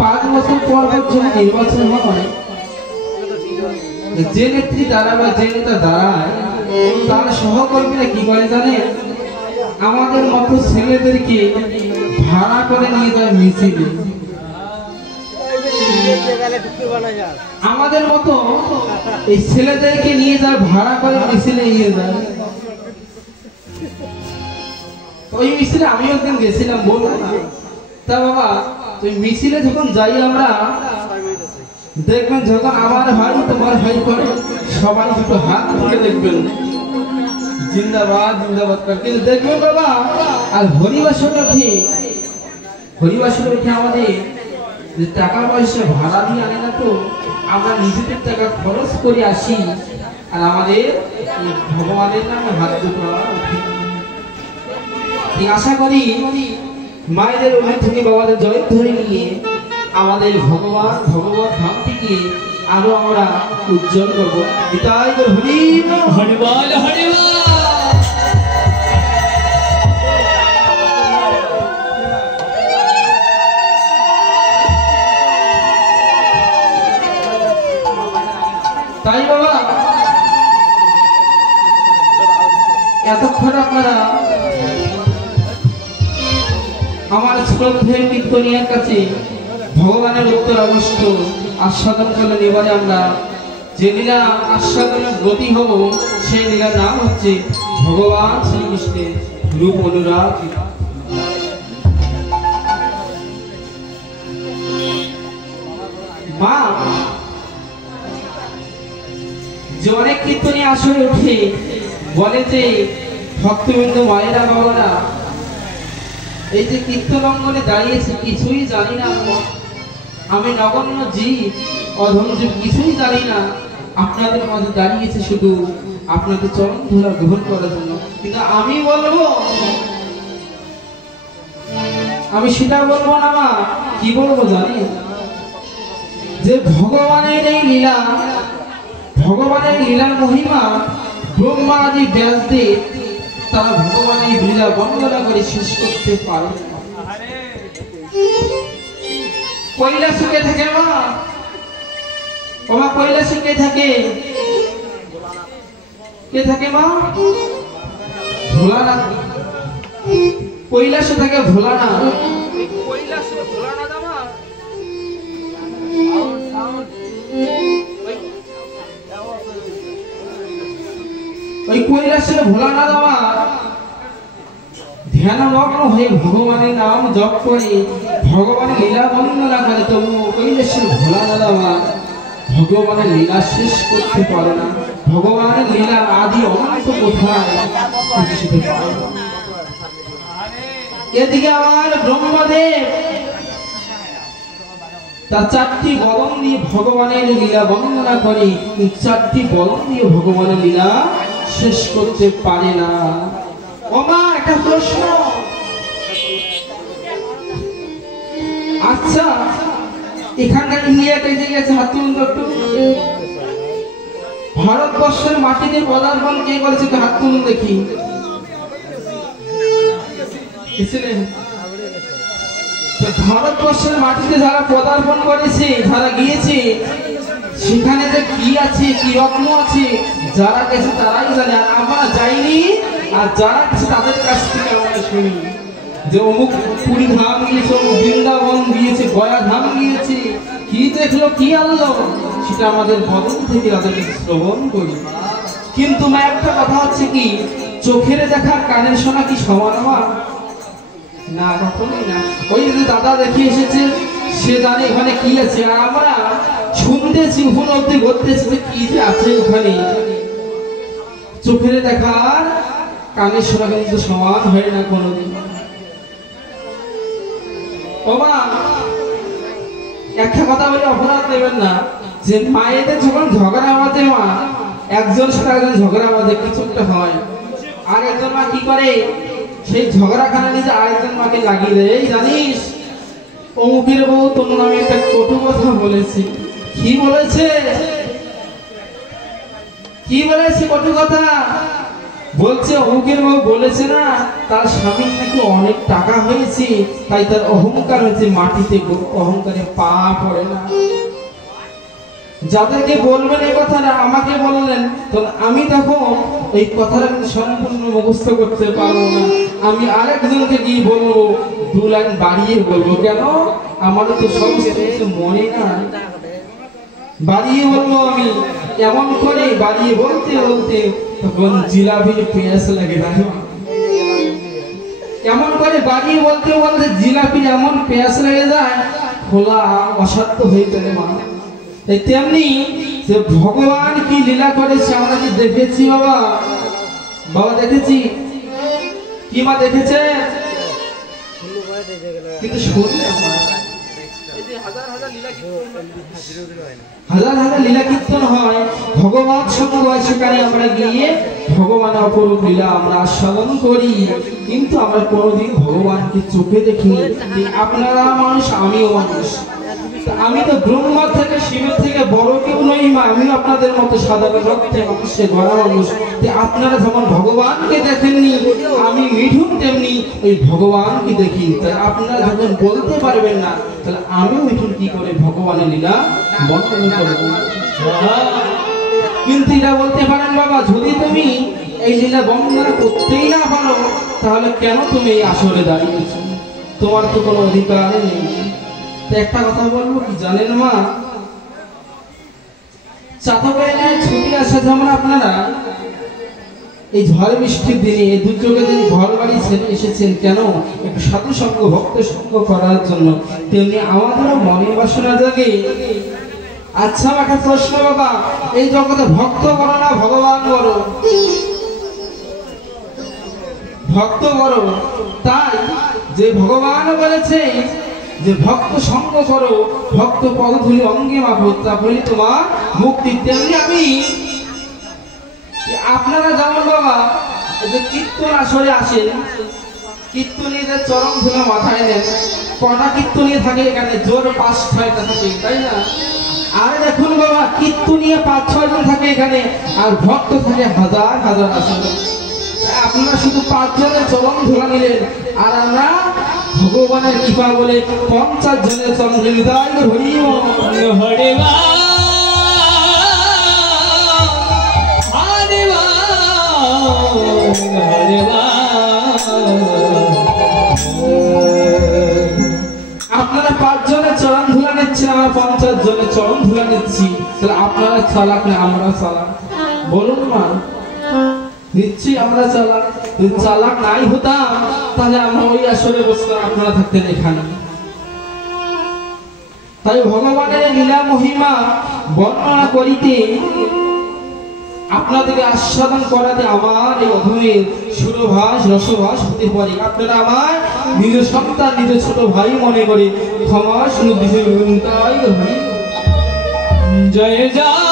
5 বছর পর যখন নির্বাচন হয়, যে নেত্রী দ্বারা বা যে নেতা দাঁড়ায় তার সহকর্মীরা কি করে জানে, আমাদের মতো ছেলেদেরকে ভাড়া করে নিয়ে যায় মিছিলে। আমাদের মতো এই ছেলেদেরকে নিয়ে যায় ভাড়া করে মিছিলে নিয়ে যায়। ওই মিছিলে আমি একদিন গেছিলাম, বলবো না তা বাবা। ওই মিছিলে যখন যাই আমরা, দেখবেন যখন আমার ভাই তোমার ভাই করে সবাই দুটো হাত তুলে দেখবেন জিন্দাবাদ জিন্দাবাদ করে, কিন্তু দেখবেন বাবা আর হরিবাসর উঠে আমাদের যে টাকা পয়সা ভাড়া দিয়ে আনে না, তো আমরা নিজেদের টাকা খরচ করে আসি আর আমাদের ভগবানের নামে হাত দুটো উঠে। আশা করি মায়েদের উল্লেখ থেকে বাবাদের জয় ধরে নিয়ে আমাদের ভগবান ধামটিকে আরো আমরা উজ্জ্বল করবো। তাই হরিবল হরিবল। তাই বাবা এতক্ষণ আপনারা আমার শ্রদ্ধেয় কীর্তনিয়ার কাছে ভগবানের উত্তর অবশ্য আস্বাদন করলেন। এবারে আমরা যে লীলা আস্বাদনের গতি হব, সেই লীলার নাম হচ্ছে ভগবান শ্রীকৃষ্ণের রূপ অনুরাগ। মা যে অনেক কীর্তনী আসরে উঠে বলে যে ভক্তবৃন্দ মায়েরা বাবারা, এই যে কীর্তন অঙ্গনে দাঁড়িয়েছে কিছুই জানি না, আমি নগণ্য জীব অধম জীব কিছুই জানি না, আপনাদের মাঝে দাঁড়িয়েছে শুধু আপনাদের চরণ ধরা গ্রহণ করার জন্য। কিন্তু আমি বলবো, আমি সেটা বলবো না মা, কি বলবো জানি, যে ভগবানের এই লীলা, ভগবানের লীলার মহিমা ব্রহ্মা আদি ব্যাসদেব তারা ভগবানের লীলা বর্ণনা করে শেষ করতে পারে না। কৈলাসে কে থাকে মা? কৈলাসে কে থাকে? কে থাকে মা? ভোলানাথ। কৈলাসে থাকে ভোলানাথ। কৈলাসে ভোলানাথ আমার ওই কৈলাসে ভোলানাথ আমার ধ্যানমগ্ন হয়ে ভগবানের নাম জপ করে ভগবানের লীলা বর্ণনা করে, তবু কৈলাসের ভোলানাথ আমার ভগবানের লীলা শেষ করতে পারে না। ভগবানের লীলা আদি অনন্ত কোথায় বুঝতে পারে না। এদিকে আমার ব্রহ্মদেব তার 4টি বদন দিয়ে ভগবানের লীলা বর্ণনা করে, 4টি বদন দিয়ে ভগবানের লীলা শেষ করতে পারে না। ওমা একটা প্রশ্ন, আচ্ছা এখানকার ইন্ডিয়াতে যে গেছে হাত তুলুন তো একটু, ভারতবর্ষের মাটিতে পদার্পণ কে করেছে হাত তুলুন দেখি। ভারতবর্ষের মাটিতে যারা পদার্পণ করেছে, যারা গিয়েছে, সেখানে যে কি আছে, কি রত্ন আছে, যারা গেছে তারাই জানে। আর আমরা যাইনি, আর যারা গেছে তাদের কাছ থেকে আমরা শুনি যে অমুক পুরী ধাম গিয়েছে, অমুক বৃন্দাবন গিয়েছে, গয়া ধাম গিয়েছে, কি দেখলো কি আনলো সেটা আমাদের বদন থেকে তাদেরকে শ্রবণ করি। কিন্তু মা একটা কথা হচ্ছে কি, চোখের দেখা কানের শোনা কি সমান আমার? না, কখনোই না। ওই যে দাদা দেখে এসেছে সে জানে ওখানে কি আছে, আর আমরা শুনতেছি উপলব্ধি করতেছি যে কি আছে ওখানে। চোখের দেখার কানের শোনা কিন্তু সমান হয় না কোনোদিন। ওমা একটা কথা বলে অপরাধ নেবেন না, যে মায়েদের যখন ঝগড়া বাঁধে মা, একজন সাথে একজন ঝগড়া বাঁধে, কিছু একটা হয়, আর একজন মা কি করে, সেই ঝগড়াখানা নিজে আরেকজন মাকে লাগিয়ে দেয়। এই জানিস অমুকের বউ তোর নামে একটা কটু কথা বলেছি। কি বলেছে? কি বলেছে কটু কথা? বলছে অমুকের বউ বলেছে না তার স্বামীর নাকি অনেক টাকা হয়েছে, তাই তার অহংকার হয়েছে মাটিতে, অহংকারে পা পড়ে না। যাদেরকে বলবেন এই কথাটা আমাকে বললেন, তো আমি তখন এই কথাটা সম্পূর্ণ মুখস্থ করতে পারবো না। আমি আরেকজনকে গিয়ে বলবো, 2 লাইন বাড়িয়ে বলবো, কেন আমারও তো সমস্ত কিছু মনে না, বাড়িয়ে বলবো আমি। এমন করে বাড়িয়ে বলতে বলতে তখন জিলাপির পেঁয়াজ লাগে না, এমন করে বাড়িয়ে বলতে বলতে জিলাপির এমন পেঁয়াজ লেগে যায়, খোলা অসাধ্য হয়ে চলে মা। তেমনি যে ভগবান কি লীলা করেছে আমরা কি দেখেছি বাবা? বাবা দেখেছি কি মা দেখেছে? কিন্তু শুনলে হাজার হাজার লীলা কীর্তন হয়, ভগবান সঙ্গ হয়, সেখানে আমরা গিয়ে ভগবানের অপরূপ লীলা আমরা আস্বাদন করি, কিন্তু আমরা কোনোদিন ভগবানকে চোখে দেখিনি। আপনারা মানুষ, আমিও মানুষ, আমি তো ব্রহ্মা থেকে শিবের থেকে বড় কেউ নই মা, আমিও আপনাদের মতো সাধারণ রক্তে মানুষের গড়া মানুষ। আপনারা যেমন ভগবানকে দেখেননি, আমি মিঠুন তেমনি ওই ভগবানকে দেখি। তাই আপনারা যখন বলতে পারবেন না, তাহলে আমিও মিঠুন কি করে ভগবানের লীলা বর্ণন করব? কিন্তু এটা বলতে পারেন বাবা, যদি তুমি এই লীলা বর্ণনা করতেই না পারো, তাহলে কেন তুমি এই আসরে দাঁড়িয়েছো? তোমার তো কোনো অধিকার নেই। একটা কথা বলবো কি জানেন মা, চাতকের ছুটি আসা যেমন আপনারা এই ঝড় বৃষ্টির দিনে, এই দুর্যোগের দিনে ঘর বাড়ি ছেড়ে এসেছেন কেন? একটু সাধু সঙ্গ ভক্ত সঙ্গ করার জন্য, তেমনি আমাদেরও মনের বাসনা জাগে। আচ্ছা একটা প্রশ্ন বাবা, এই জগতে ভক্ত বড় না ভগবান বড়? ভক্ত বড়। তাই যে ভগবান বলেছে যে ভক্ত সঙ্গ করো, ভক্ত পদধূলি অঙ্গে মাপো, তাহলে তোমার মুক্তি। তেমনি আমি আপনারা যেমন বাবা যে কীর্তন আসরে আসেন, কীর্তনীদের চরম ধুলো মাথায় নেন, কটা কীর্তনীয় থাকে এখানে? জোর 5-6টা থাকে, তাই না? আর দেখুন বাবা, কীর্তনীয় 5-6 জন থাকে এখানে, আর ভক্ত থাকে হাজার হাজার আসলে। আপনারা শুধু 5 জনের চরম ধুলা নিলেন, আর আমরা ভগবানের কৃপা বলে 50 জনের চরম ধুলি দাই হরিও হরিবা। আপনারা 5 জনের চরণ ধুলা নিচ্ছেন, আমরা 50 জনের চরণ ধুলা নিচ্ছি, তাহলে আপনারা চালাক না আমরা চালাক? বলুন মা, নিশ্চয়ই আমরা চালাক। যদি চালাক নাই হতাম, তাহলে আমরা ওই আসরে বসতাম, আপনারা থাকতেন এখানে। তাই ভগবানের লীলা মহিমা বর্ণনা করিতে, আপনাদেরকে আস্বাদন করাতে আমার এই অধমের সুরভাস রসভাস হতে পারে। আপনারা আমার নিজ সন্তান, নিজ ছোট ভাই মনে করে ক্ষমা শুনে দিতে। জয় জয়।